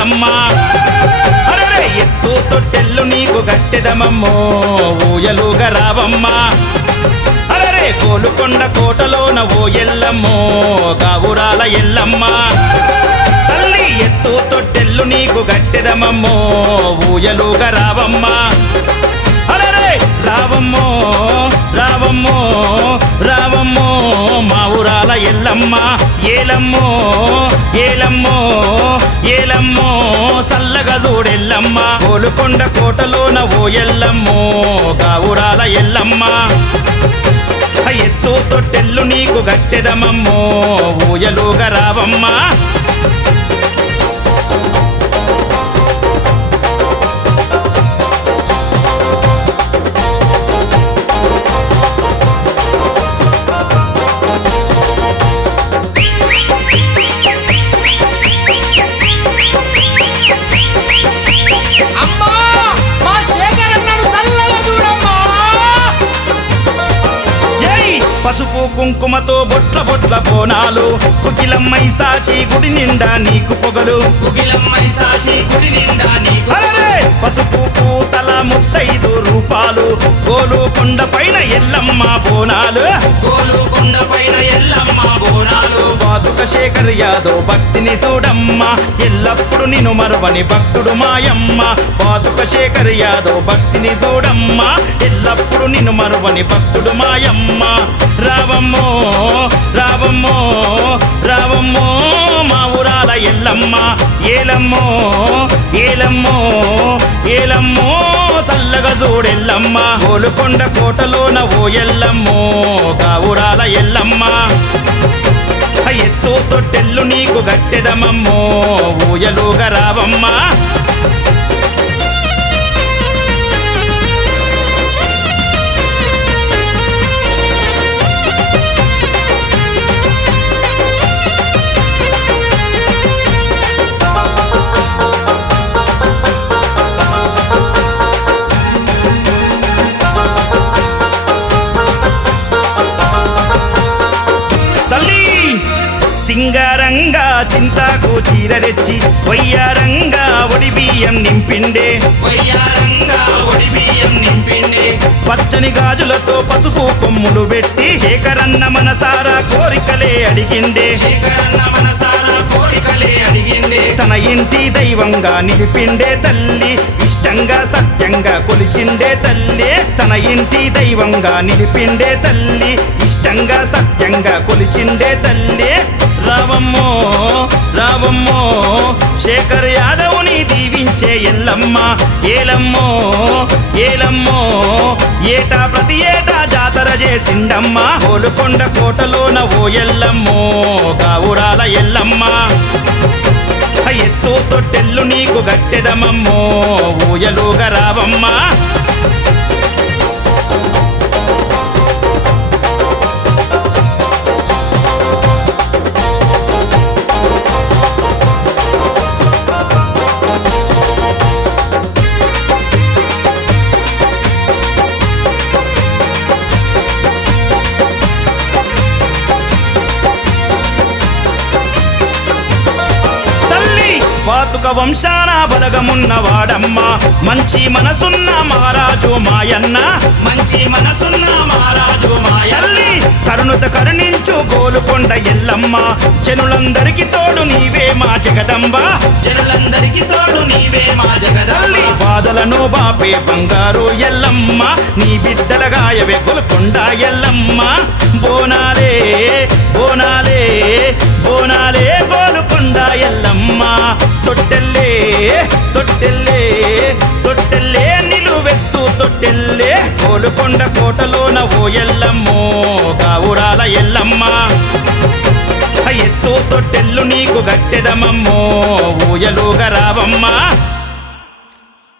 ఎల్లమ్మ అరే ఎత్తు తొట్టెల్లు నీకు గట్టెదమమ్మో ఊయలుగా రావమ్మ అరే గోలుకొండ కోటలోన ఓ ఎల్లమ్మో గావురాల ఎల్లమ్మ తల్లి ఎత్తు తొట్టెల్లు నీకు గట్టెదమమ్మో ఊయలుగా రావమ్మ అరే రావమ్మో రావమ్మో రావమ్మో మా ఊరాల ఎల్లమ్మ ఏలమ్మో ఏలమ్మో ఏలమ్మో సల్లగా చూడెల్లమ్మ గోలుకొండ కోటలోన ఓ ఎల్లమ్మో గావురాల ఎల్లమ్మ ఎత్తు తొట్టెల్లు నీకు గట్టెదమమ్మో ఊయలుగా రావమ్మ పసుపు కుంకుమతో బొట్ల బొట్ల బోనాలు కుకిలమ్మై సాచి గుడి నిండా నీకు పొగలు కుకిలమ్మై సాచి గుడి నిండా నీకు అరే పసుపు పూతల 35 రూపాలు గోలుకొండ పైన ఎల్లమ్మ బోనాలు గోలుకొండ పైన ఎల్లమ్మ బోనాలు పాదుక శేఖర్ యాదవ్ భక్తిని చూడమ్మ ఎల్లప్పుడు నిన్ను మరువని భక్తుడు మాయమ్మ పాదుక శేఖర్ యాదవ్ భక్తిని చూడమ్మ ఎల్లప్పుడు నిన్ను మరువని భక్తుడు మాయమ్మ రావమ్మో రావమ్మో రావమ్మో మా ఊరాల ఎల్లమ్మ ఏలమ్మో ఏలమ్మో ఏలమ్మో సల్లగా చూడెల్లమ్మ గోలుకొండ కోటలోన ఓ ఎల్లమ్మో గావురాల ఎల్లమ్మ ఎత్తు తొట్టెల్లు నీకు గట్టెదమమ్మో ఊయలుగా రావమ్మ సింగారంగా చింతాకు చీర తెచ్చి వయ్యారంగా ఒడి బియ్యం నింపిండే వయ్యారంగా ఒడి బియ్యం నింపిండే పచ్చని గాజులతో పసుపు కొమ్ములు పెట్టి శేఖరన్న మనసారా కోరికలే అడిగిండే శేఖరన్న మనసారా కోరికలే అడిగిండే తన ఇంటి దైవంగా నిలిపిండే తల్లి ఇష్టంగా సత్యంగా కొలిచిండే తల్లి తన ఇంటి దైవంగా నిలిపిండే తల్లి ఇష్టంగా సత్యంగా కొలిచిండే తల్లి రావమ్మో రావమ్మో శేఖర్ యాదవ్ని దీవించే ఎల్లమ్మ ఏలమ్మో ఏలమ్మో ఏటా ప్రతి ఏటా జాతర చేసిండమ్మ గోలుకొండ కోటలోన ఓ ఎల్లమ్మో గావురాల ఎల్లమ్మ ఎత్తు తొట్టెల్లు నీకు గట్టెదమమ్మో ఊయలుగా రావమ్మ పాతుక వంశాన బలగమున్న వాడమ్మ మంచి మనసున్న మహారాజు మాయన్న మంచి మనసున్న మహారాజు మాయల్లి కరుణత కరుణించు గోలుకొండ ఎల్లమ్మ జనులందరికి తోడు నీవే మా జగదంబ జనులందరికి తోడు నీవే మా జగదల్లి బాధలను బాపే బంగారు ఎల్లమ్మ నీ బిడ్డల గాయవే గోలుకొండ ఎల్లమ్మ బోనాలే బోనాలే బోనాలే గోలుకొండ ఎల్లమ్మ తొట్టెల్లే తొట్టెల్లే తొట్టెల్లే నిలువెత్తు తొట్టెల్లే గోలుకొండ కోటలోన ఓ ఎల్లమ్మో గావురాల ఎల్లమ్మ ఎత్తు తొట్టెల్లు నీకు గట్టెదమమ్మో ఊయలుగా రావమ్మ